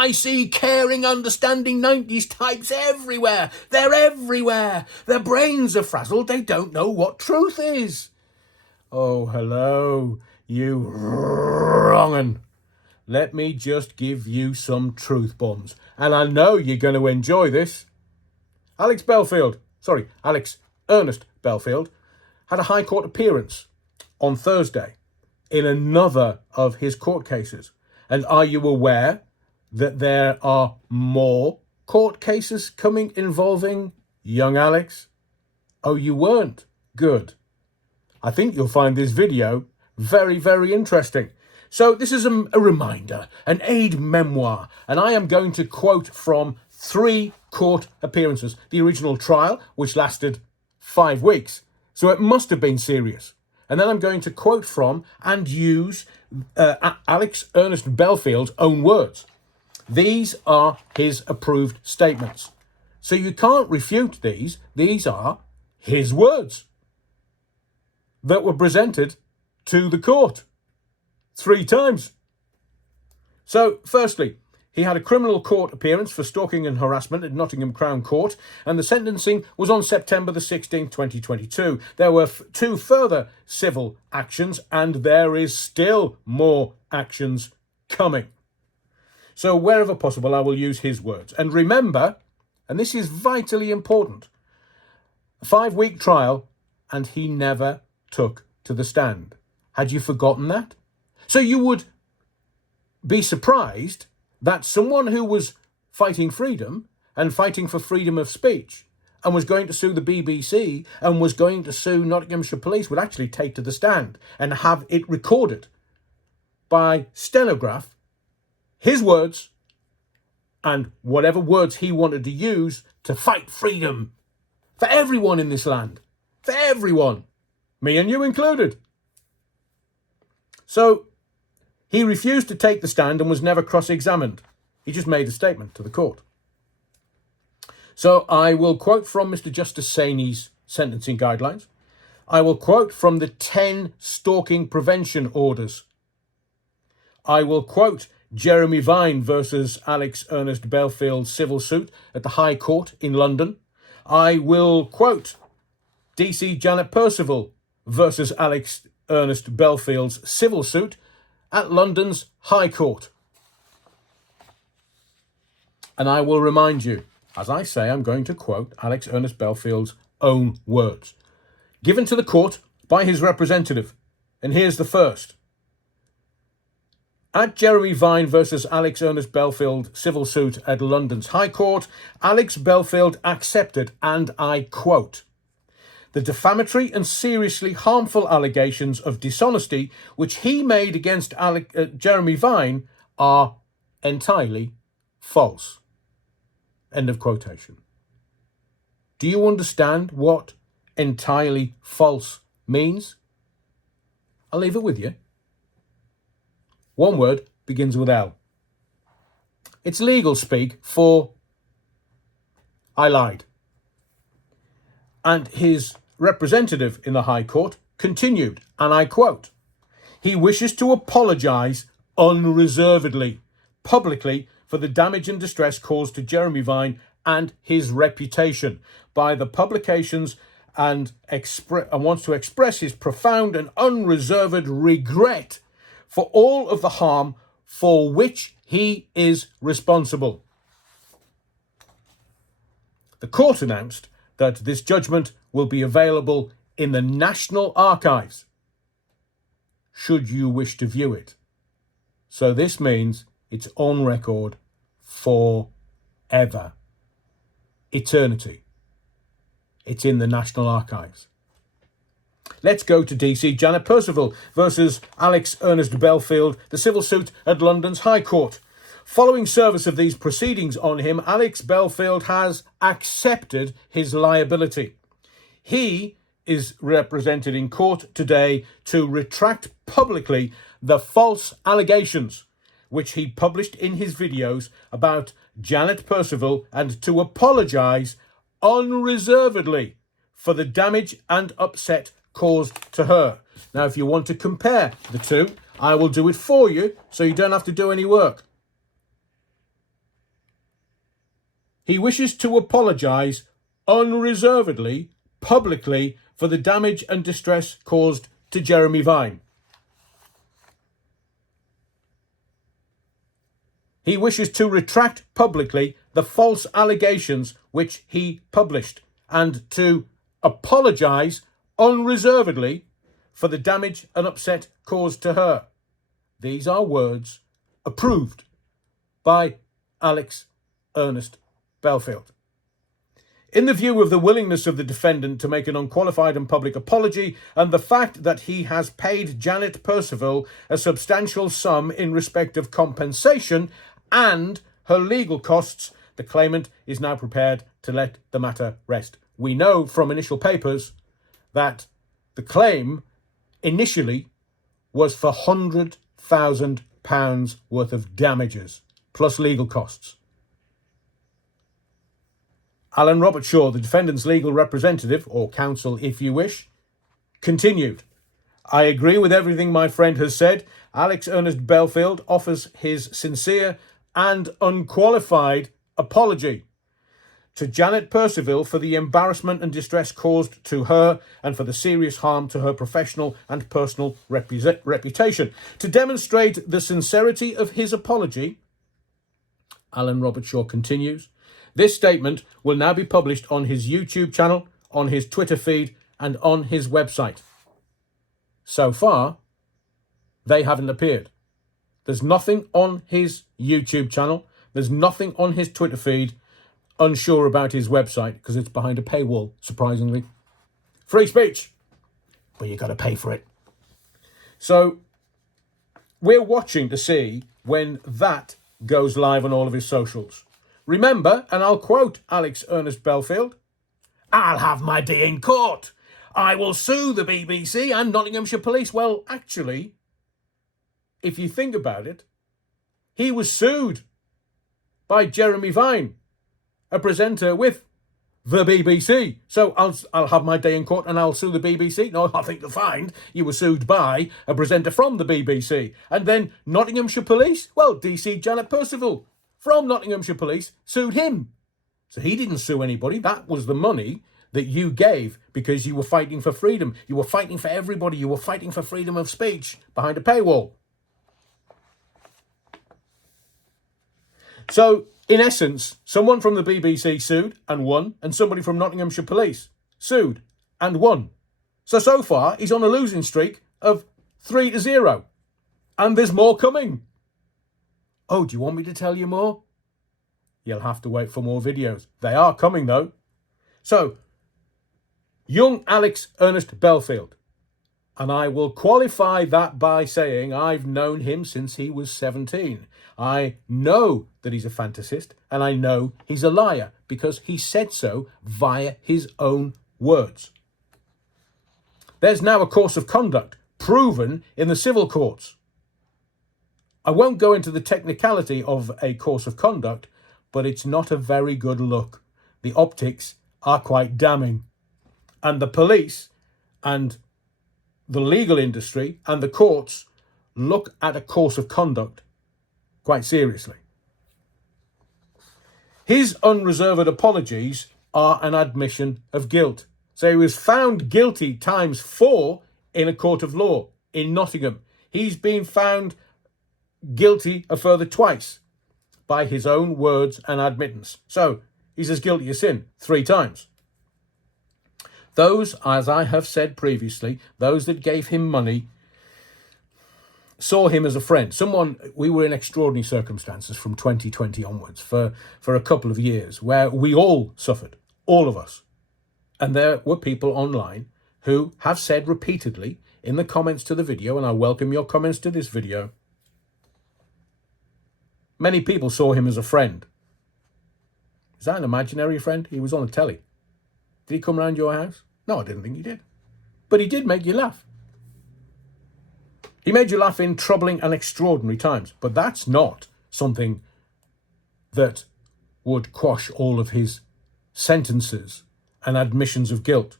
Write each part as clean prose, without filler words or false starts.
I see caring, understanding 90s types everywhere. They're everywhere. Their brains are frazzled. They don't know what truth is. Oh, hello, you wrong'un. Let me just give you some truth bombs. And I know you're going to enjoy this. Alex Ernest Belfield had a High Court appearance on Thursday in another of his court cases. And are you aware that there are more court cases coming involving young Alex? Oh, you weren't? Good. I think you'll find this video very, very interesting. So this is a reminder, an aid memoir, and I am going to quote from 3 court appearances. The original trial, which lasted 5 weeks, so it must have been serious. And then I'm going to quote from and use Alex Ernest Belfield's own words. These are his approved statements. So you can't refute these. These are his words that were presented to the court 3 times. So, firstly, he had a criminal court appearance for stalking and harassment at Nottingham Crown Court, and the sentencing was on September the 16th, 2022. There were 2 further civil actions, and there is still more actions coming. So, wherever possible, I will use his words. And remember, and this is vitally important, a 5-week trial, and he never took to the stand. Had you forgotten that? So you would be surprised that someone who was fighting freedom and fighting for freedom of speech and was going to sue the BBC and was going to sue Nottinghamshire Police would actually take to the stand and have it recorded by stenograph, his words and whatever words he wanted to use to fight freedom for everyone in this land. For everyone. Me and you included. So he refused to take the stand and was never cross-examined. He just made a statement to the court. So I will quote from Mr. Justice Saini's sentencing guidelines. I will quote from the 10 stalking prevention orders. I will quote Jeremy Vine versus Alex Ernest Belfield civil suit at the High Court in London. I will quote DC Janet Percival versus Alex Ernest Belfield's civil suit at London's High Court. And I will remind you, as I say, I'm going to quote Alex Ernest Belfield's own words, given to the court by his representative. And here's the first. At Jeremy Vine versus Alex Ernest Belfield civil suit at London's High Court, Alex Belfield accepted, and I quote, the defamatory and seriously harmful allegations of dishonesty which he made against Jeremy Vine are entirely false. End of quotation. Do you understand what entirely false means? I'll leave it with you. One word begins with L. It's legal speak for I lied. And his representative in the High Court continued, and I quote, he wishes to apologise unreservedly, publicly, for the damage and distress caused to Jeremy Vine and his reputation by the publications and wants to express his profound and unreserved regret for all of the harm for which he is responsible. The court announced that this judgment will be available in the National Archives, should you wish to view it. So this means it's on record forever. Eternity. It's in the National Archives. Let's go to DC Janet Percival versus Alex Ernest Belfield, the civil suit at London's High Court. Following service of these proceedings on him, Alex Belfield has accepted his liability. He is represented in court today to retract publicly the false allegations which he published in his videos about Janet Percival and to apologise unreservedly for the damage and upset caused to her. Now, if you want to compare the two, I will do it for you so you don't have to do any work. He wishes to apologise unreservedly, publicly, for the damage and distress caused to Jeremy Vine. He wishes to retract publicly the false allegations which he published and to apologise unreservedly for the damage and upset caused to her. These are words approved by Alex Ernest Belfield. In the view of the willingness of the defendant to make an unqualified and public apology and the fact that he has paid Janet Percival a substantial sum in respect of compensation and her legal costs, the claimant is now prepared to let the matter rest. We know from initial papers that the claim initially was for £100,000 worth of damages, plus legal costs. Alan Robert Shaw, the defendant's legal representative, or counsel if you wish, continued, I agree with everything my friend has said. Alex Ernest Belfield offers his sincere and unqualified apology to Janet Percival for the embarrassment and distress caused to her and for the serious harm to her professional and personal reputation. To demonstrate the sincerity of his apology, Alan Robert Shaw continues, this statement will now be published on his YouTube channel, on his Twitter feed, and on his website. So far, they haven't appeared. There's nothing on his YouTube channel. There's nothing on his Twitter feed. Unsure about his website because it's behind a paywall, surprisingly. Free speech, but you got to pay for it. So we're watching to see when that goes live on all of his socials. Remember, and I'll quote Alex Ernest Belfield, I'll have my day in court. I will sue the BBC and Nottinghamshire Police. Well, actually, if you think about it, he was sued by Jeremy Vine, a presenter with the BBC. So I'll have my day in court and I'll sue the BBC. No, I think you'll find you were sued by a presenter from the BBC. And then Nottinghamshire Police, well, DC Janet Percival from Nottinghamshire Police sued him. So he didn't sue anybody. That was the money that you gave because you were fighting for freedom. You were fighting for everybody. You were fighting for freedom of speech behind a paywall. So, in essence, someone from the BBC sued and won, and somebody from Nottinghamshire Police sued and won. So far, he's on a losing streak of 3-0. And there's more coming. Oh, do you want me to tell you more? You'll have to wait for more videos. They are coming, though. So, young Alex Ernest Belfield. And I will qualify that by saying I've known him since he was 17. I know that he's a fantasist, and I know he's a liar because he said so via his own words. There's now a course of conduct proven in the civil courts. I won't go into the technicality of a course of conduct, but it's not a very good look. The optics are quite damning. And the police and the legal industry and the courts look at a course of conduct quite seriously. His unreserved apologies are an admission of guilt. So he was found guilty ×4 in a court of law in Nottingham. He's been found guilty a further twice by his own words and admittance. So he's as guilty as sin 3 times. Those, as I have said previously, those that gave him money saw him as a friend. We were in extraordinary circumstances from 2020 onwards for a couple of years where we all suffered, all of us. And there were people online who have said repeatedly in the comments to the video, and I welcome your comments to this video, many people saw him as a friend. Is that an imaginary friend? He was on the telly. Did he come round your house? No, I didn't think he did. But he did make you laugh. He made you laugh in troubling and extraordinary times. But that's not something that would quash all of his sentences and admissions of guilt.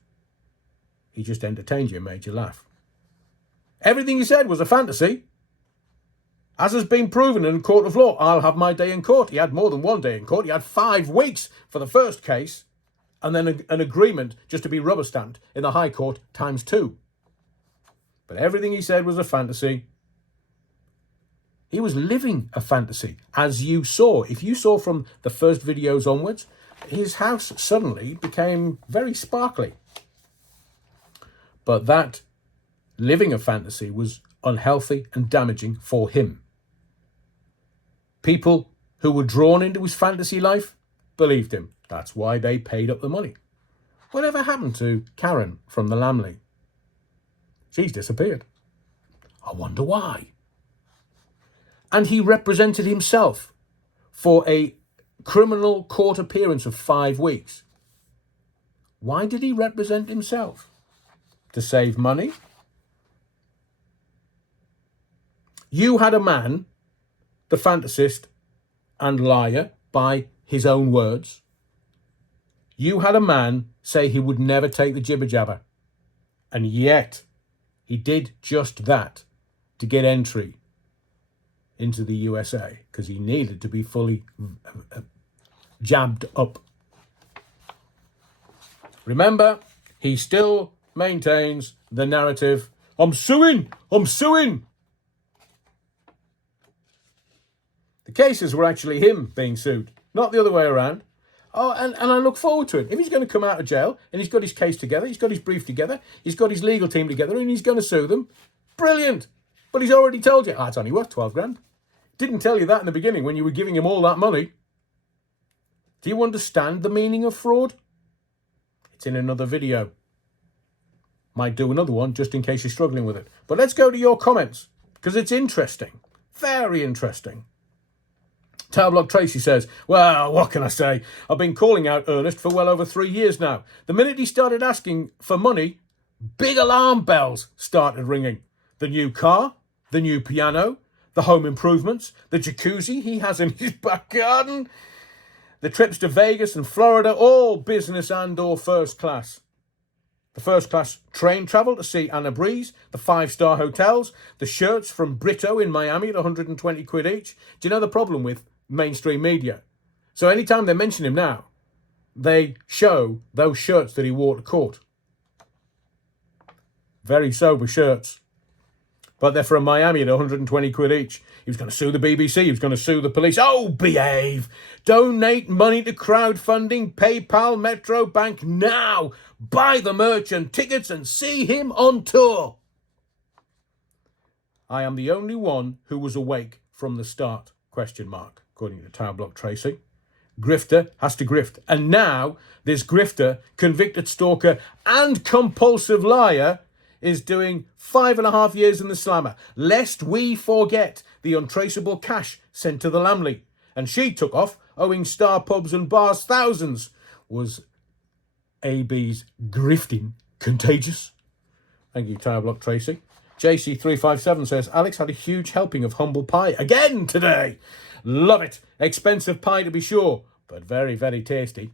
He just entertained you and made you laugh. Everything he said was a fantasy. As has been proven in a court of law, I'll have my day in court. He had more than one day in court. He had 5 weeks for the first case, and then an agreement just to be rubber stamped in the High Court ×2. But everything he said was a fantasy. He was living a fantasy, as you saw. If you saw from the first videos onwards, his house suddenly became very sparkly. But that living a fantasy was unhealthy and damaging for him. People who were drawn into his fantasy life believed him. That's why they paid up the money. Whatever happened to Karen from the Lamley? She's disappeared. I wonder why. And he represented himself for a criminal court appearance of 5 weeks. Why did he represent himself? To save money? You had a man, the fantasist and liar, by his own words. You had a man say he would never take the jibber jabber. And yet, he did just that to get entry into the USA, because he needed to be fully jabbed up. Remember, he still maintains the narrative, I'm suing. The cases were actually him being sued, not the other way around. Oh, and I look forward to it. If he's going to come out of jail and he's got his case together, he's got his brief together, he's got his legal team together, and he's going to sue them, brilliant. But he's already told you, it's only worth 12 grand. Didn't tell you that in the beginning when you were giving him all that money. Do you understand the meaning of fraud? It's in another video. Might do another one just in case you're struggling with it. But let's go to your comments, because it's interesting. Very interesting. Towerblock Tracy says, well, what can I say? I've been calling out Ernest for well over 3 years now. The minute he started asking for money, big alarm bells started ringing. The new car, the new piano, the home improvements, the jacuzzi he has in his back garden, the trips to Vegas and Florida, all business and or first class. The first class train travel to see Anna Breeze, the 5-star hotels, the shirts from Brito in Miami at 120 quid each. Do you know the problem with mainstream media? So anytime they mention him now, they show those shirts that he wore to court. Very sober shirts. But they're from Miami at 120 quid each. He was going to sue the BBC. He was going to sue the police. Oh, behave. Donate money to crowdfunding, PayPal, Metro Bank now. Buy the merch and tickets and see him on tour. I am the only one who was awake from the start, ? According to Towerblock Tracy. Grifter has to grift. And now this grifter, convicted stalker and compulsive liar is doing 5.5 years in the slammer, lest we forget the untraceable cash sent to the Lamley. And she took off, owing Star pubs and bars thousands. Was AB's grifting contagious? Thank you, Towerblock Tracy. JC357 says, Alex had a huge helping of humble pie again today. Love it. Expensive pie to be sure, but very, very tasty.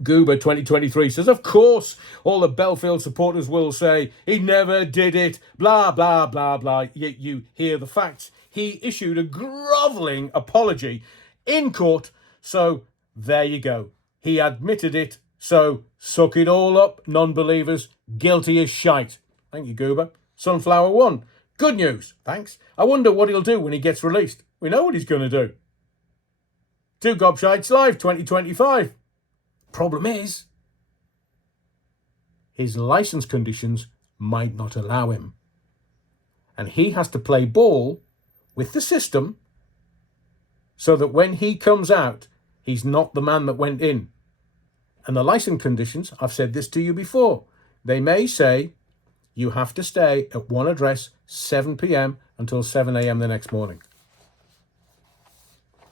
Goober 2023 says, of course, all the Belfield supporters will say he never did it, blah, blah, blah, blah. Yet you hear the facts. He issued a grovelling apology in court, so there you go. He admitted it, so suck it all up, non-believers, guilty as shite. Thank you, Goober. Sunflower 1, good news, thanks. I wonder what he'll do when he gets released. We know what he's going to do. 2 Gobshites Live 2025. Problem is, his license conditions might not allow him. And he has to play ball with the system so that when he comes out, he's not the man that went in. And the license conditions, I've said this to you before, they may say you have to stay at one address 7 p.m. until 7 a.m. the next morning.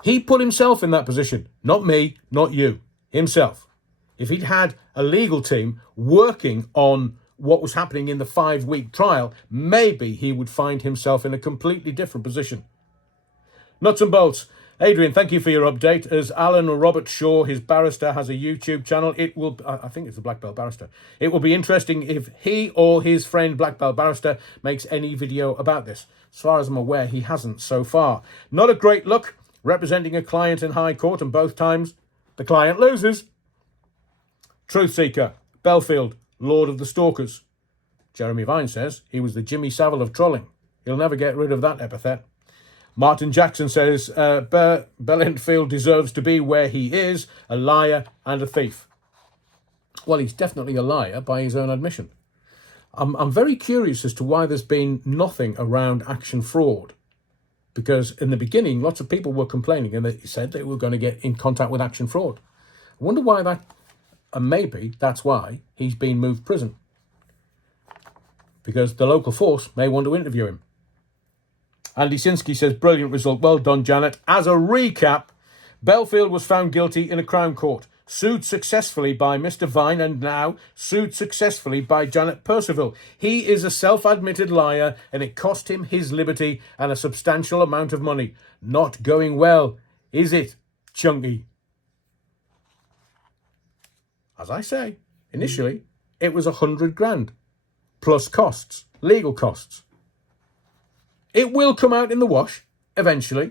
He put himself in that position, not me, not you, himself. If he'd had a legal team working on what was happening in the 5-week trial, maybe he would find himself in a completely different position. Nuts and bolts. Adrian, thank you for your update. As Alan Robert Shaw, his barrister, has a YouTube channel, I think it's the Black Belt Barrister. It will be interesting if he or his friend Black Belt Barrister makes any video about this. As far as I'm aware, he hasn't so far. Not a great look, representing a client in High Court, and both times the client loses. Truth Seeker, Belfield, Lord of the Stalkers. Jeremy Vine says he was the Jimmy Savile of trolling. He'll never get rid of that epithet. Martin Jackson says Belfield deserves to be where he is, a liar and a thief. Well, he's definitely a liar by his own admission. I'm very curious as to why there's been nothing around Action Fraud. Because in the beginning, lots of people were complaining and they said they were going to get in contact with Action Fraud. I wonder why that, and maybe that's why he's been moved prison. Because the local force may want to interview him. Andy Sinsky says, brilliant result. Well done, Janet. As a recap, Belfield was found guilty in a Crown Court, sued successfully by Mr. Vine, and now sued successfully by Janet Percival. He is a self-admitted liar, and it cost him his liberty and a substantial amount of money. Not going well, is it, Chunky? As I say, initially, it was 100 grand, plus costs, legal costs. It will come out in the wash, eventually.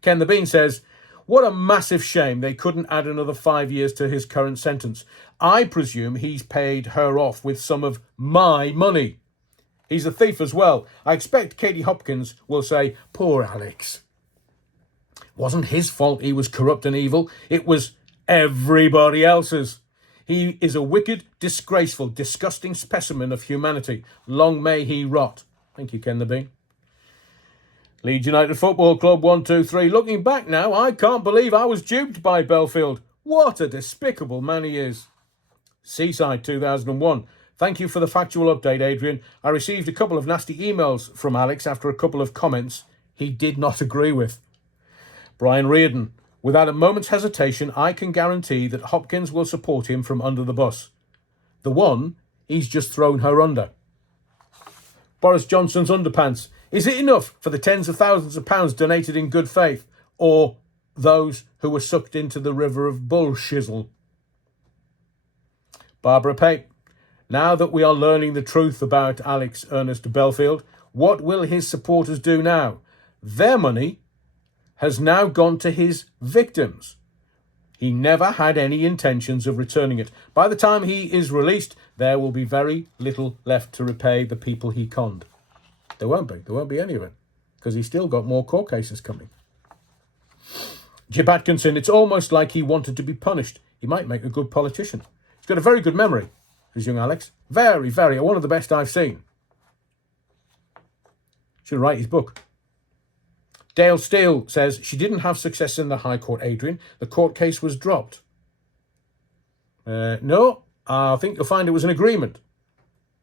Ken the Bean says, what a massive shame they couldn't add another 5 years to his current sentence. I presume he's paid her off with some of my money. He's a thief as well. I expect Katie Hopkins will say, poor Alex. Wasn't his fault he was corrupt and evil. It was everybody else's. He is a wicked, disgraceful, disgusting specimen of humanity. Long may he rot. Thank you, Ken the Bean. Leeds United Football Club 123. Looking back now, I can't believe I was duped by Belfield. What a despicable man he is. Seaside 2001. Thank you for the factual update, Adrian. I received a couple of nasty emails from Alex after a couple of comments he did not agree with. Brian Reardon. Without a moment's hesitation, I can guarantee that Hopkins will support him from under the bus. The one he's just thrown her under. Boris Johnson's underpants. Is it enough for the tens of thousands of pounds donated in good faith, or those who were sucked into the river of bullshizzle? Barbara Pape. Now that we are learning the truth about Alex Ernest Belfield, what will his supporters do now? Their money has now gone to his victims. He never had any intentions of returning it. By the time he is released, there will be very little left to repay the people he conned. There won't be. There won't be any of it. Because he's still got more court cases coming. Jip Atkinson, it's almost like he wanted to be punished. He might make a good politician. He's got a very good memory, this young Alex. Very, very. One of the best I've seen. Should write his book. Dale Steele says, she didn't have success in the High Court, Adrian. The court case was dropped. No, I think you'll find it was an agreement.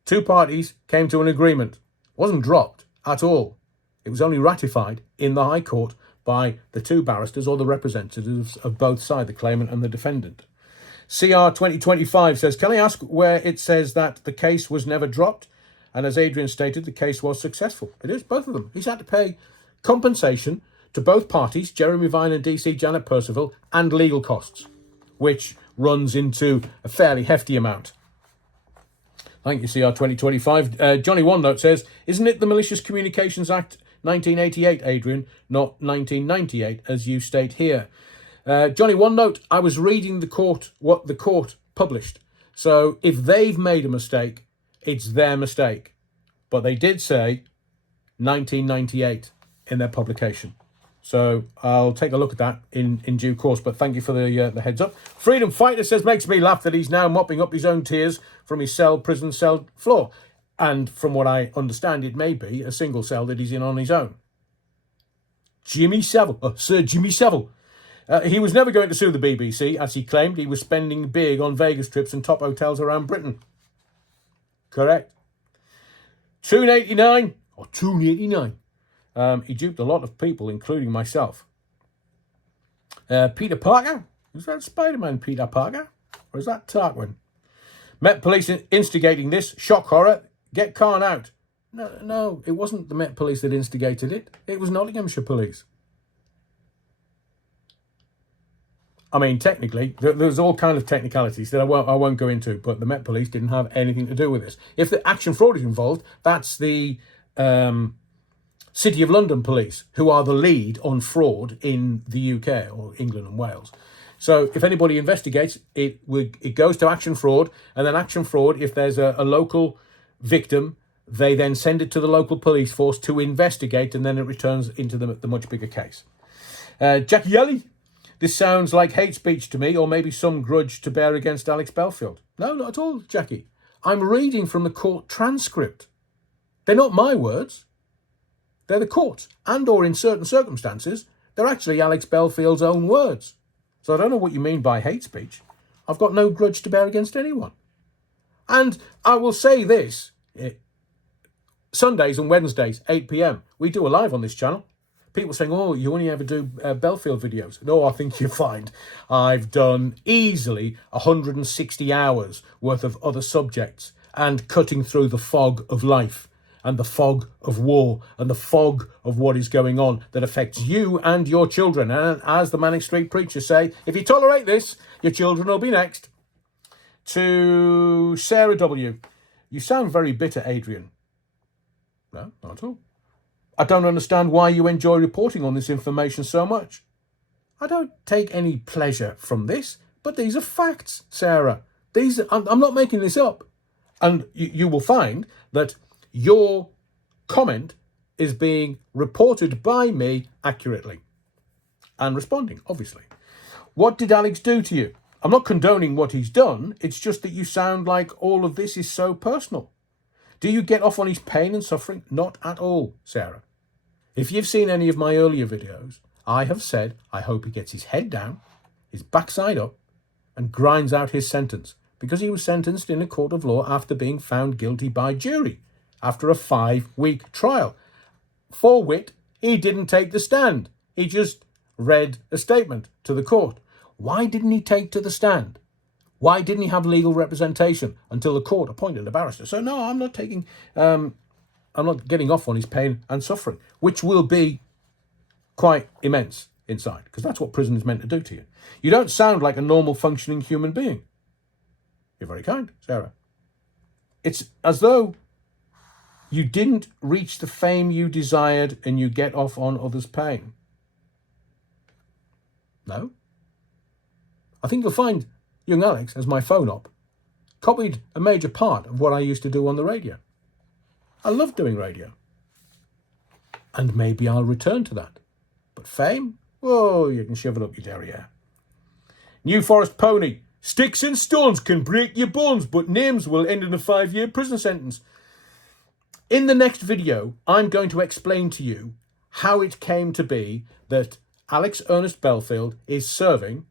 Two parties came to an agreement. It wasn't dropped at all. It was only ratified in the High Court by the two barristers or the representatives of both sides, the claimant and the defendant. CR 2025 says, can I ask where it says that the case was never dropped? And as Adrian stated, the case was successful. It is, both of them. He's had to pay compensation to both parties, Jeremy Vine and DC Janet Percival, and legal costs, which runs into a fairly hefty amount. Thank you, CR 2025. Johnny OneNote says, isn't it the Malicious Communications Act 1988, Adrian, not 1998, as you state here? Johnny OneNote, I was reading what the court published. So if they've made a mistake, it's their mistake. But they did say 1998 in their publication. So I'll take a look at that in due course. But thank you for the heads up. Freedom Fighter says, makes me laugh that he's now mopping up his own tears from his prison cell floor. And from what I understand, it may be a single cell that he's in on his own. Jimmy Savile, Sir Jimmy Savile. He was never going to sue the BBC, as he claimed he was spending big on Vegas trips and top hotels around Britain. Correct. 289 or 289. He duped a lot of people, including myself. Peter Parker? Is that Spider-Man Peter Parker? Or is that Tarquin? Met Police instigating this. Shock horror. Get Khan out. No, it wasn't the Met Police that instigated it. It was Nottinghamshire Police. I mean, technically, there's all kind of technicalities that I won't go into, but the Met Police didn't have anything to do with this. If the Action Fraud is involved, that's the City of London Police, who are the lead on fraud in the UK or England and Wales. So if anybody investigates, it goes to Action Fraud, and then Action Fraud, if there's a local victim, they then send it to the local police force to investigate, and then it returns into the much bigger case. Jackie Yelly. This sounds like hate speech to me, or maybe some grudge to bear against Alex Belfield. No, not at all, Jackie. I'm reading from the court transcript. They're not my words. They're the court's. And or in certain circumstances, they're actually Alex Belfield's own words. So I don't know what you mean by hate speech. I've got no grudge to bear against anyone. And I will say this. Sundays and Wednesdays, 8 p.m, we do a live on this channel. People saying, oh, you only ever do Belfield videos. No, I think you'll find I've done easily 160 hours worth of other subjects and cutting through the fog of life and the fog of war and the fog of what is going on that affects you and your children. And as the Manic Street Preachers say, if you tolerate this, your children will be next. To Sarah W. You sound very bitter, Adrian. No, not at all. I don't understand why you enjoy reporting on this information so much. I don't take any pleasure from this, but these are facts, Sarah. I'm not making this up. And you will find that your comment is being reported by me accurately and responding, obviously. What did Alex do to you? I'm not condoning what he's done. It's just that you sound like all of this is so personal. Do you get off on his pain and suffering? Not at all, Sarah. If you've seen any of my earlier videos, I have said I hope he gets his head down, his backside up, and grinds out his sentence, because he was sentenced in a court of law after being found guilty by jury, after a 5-week trial. For wit, he didn't take the stand. He just read a statement to the court. Why didn't he take to the stand? Why didn't he have legal representation until the court appointed a barrister? So no, I'm not getting off on his pain and suffering, which will be quite immense inside, because that's what prison is meant to do to you. You don't sound like a normal functioning human being. You're very kind, Sarah. It's as though you didn't reach the fame you desired and you get off on others' pain. No? I think you'll find young Alex, as my phone op, copied a major part of what I used to do on the radio. I love doing radio. And maybe I'll return to that. But fame? Oh, you can shove it up your derriere. New Forest Pony. Sticks and stones can break your bones, but names will end in a 5-year prison sentence. In the next video, I'm going to explain to you how it came to be that Alex Ernest Belfield is serving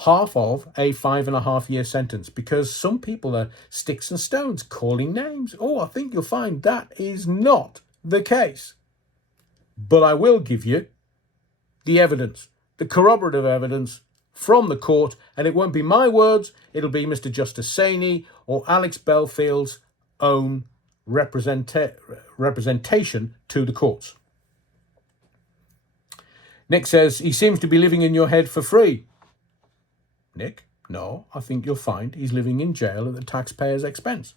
half of a 5.5-year sentence, because some people are sticks and stones calling names. Oh, I think you'll find that is not the case. But I will give you the evidence, the corroborative evidence from the court, and it won't be my words, it'll be Mr. Justice Saini or Alex Belfield's own representation to the courts. Nick says, he seems to be living in your head for free. Nick, no, I think you'll find he's living in jail at the taxpayer's expense.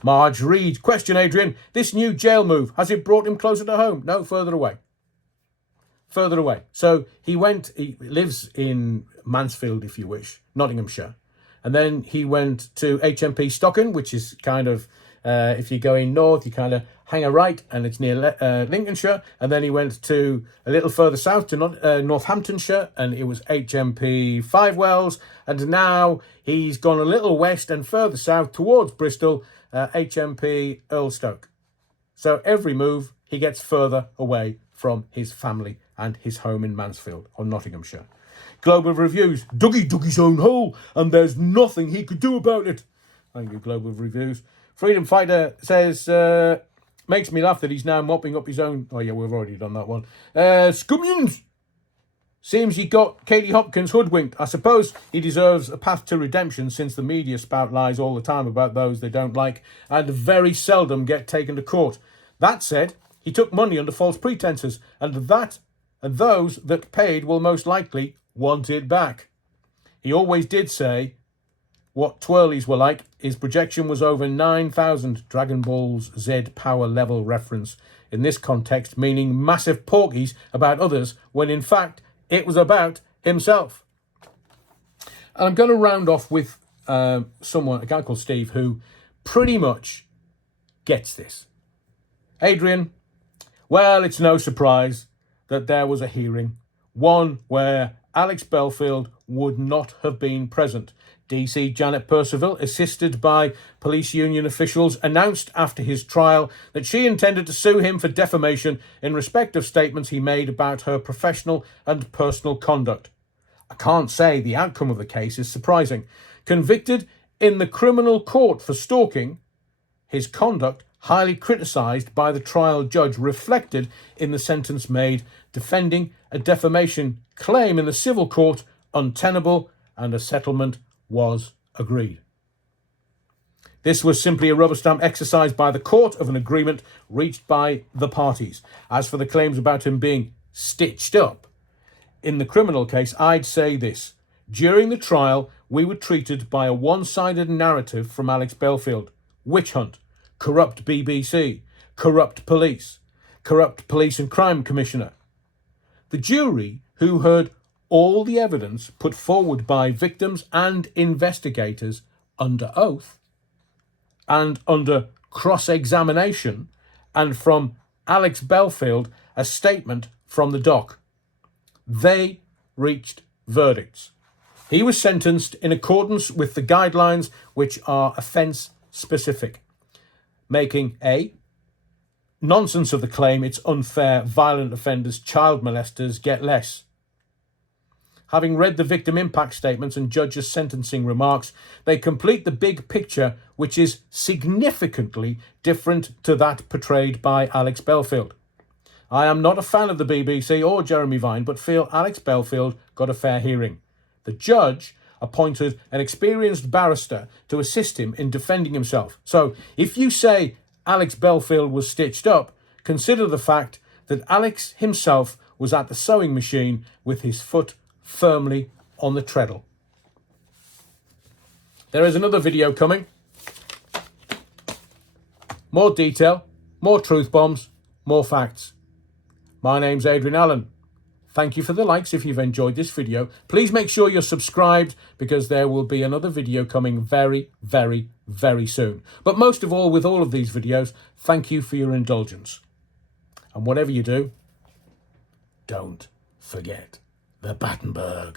Marge Reed, question, Adrian, this new jail move, has it brought him closer to home? No, further away. Further away. So he lives in Mansfield, if you wish, Nottinghamshire. And then he went to HMP Stockham, which is kind of, if you're going north, you kind of hang a right and it's near Lincolnshire. And then he went to a little further south to Northamptonshire, and it was HMP Five Wells. And now he's gone a little west and further south towards Bristol, HMP Earlstoke. So every move, he gets further away from his family and his home in Mansfield or Nottinghamshire. Global Reviews, Dougie dug his own hole and there's nothing he could do about it. Thank you, Global Reviews. Freedom Fighter says, makes me laugh that he's now mopping up his own. Oh yeah, we've already done that one. Scummians. Seems he got Katie Hopkins hoodwinked. I suppose he deserves a path to redemption, since the media spout lies all the time about those they don't like and very seldom get taken to court. That said, he took money under false pretenses, and those that paid will most likely want it back. He always did say what twirlies were like. His projection was over 9,000 Dragon Ball's Z power level reference in this context, meaning massive porkies about others, when in fact it was about himself. And I'm going to round off with a guy called Steve, who pretty much gets this. Adrian, well, it's no surprise that there was a hearing, one where Alex Belfield would not have been present. DC Janet Percival, assisted by police union officials, announced after his trial that she intended to sue him for defamation in respect of statements he made about her professional and personal conduct. I can't say the outcome of the case is surprising. Convicted in the criminal court for stalking, his conduct, highly criticised by the trial judge, reflected in the sentence made, defending a defamation claim in the civil court untenable, and a settlement was agreed. This was simply a rubber stamp exercise by the court of an agreement reached by the parties. As for the claims about him being stitched up in the criminal case, I'd say this. During the trial, we were treated by a one-sided narrative from Alex Belfield. Witch hunt, corrupt BBC, corrupt police and crime commissioner. The jury, who heard all the evidence put forward by victims and investigators under oath and under cross-examination, and from Alex Belfield, a statement from the dock. They reached verdicts. He was sentenced in accordance with the guidelines, which are offence-specific, making A, nonsense of the claim, it's unfair, violent offenders, child molesters get less. Having read the victim impact statements and judges' sentencing remarks, they complete the big picture, which is significantly different to that portrayed by Alex Belfield. I am not a fan of the BBC or Jeremy Vine, but feel Alex Belfield got a fair hearing. The judge appointed an experienced barrister to assist him in defending himself. So, if you say Alex Belfield was stitched up, consider the fact that Alex himself was at the sewing machine with his foot firmly on the treadle. There is another video coming. More detail, more truth bombs, more facts. My name's Adrian Allen. Thank you for the likes if you've enjoyed this video. Please make sure you're subscribed, because there will be another video coming very, very, very soon. But most of all, with all of these videos, thank you for your indulgence. And whatever you do, don't forget the Battenberg.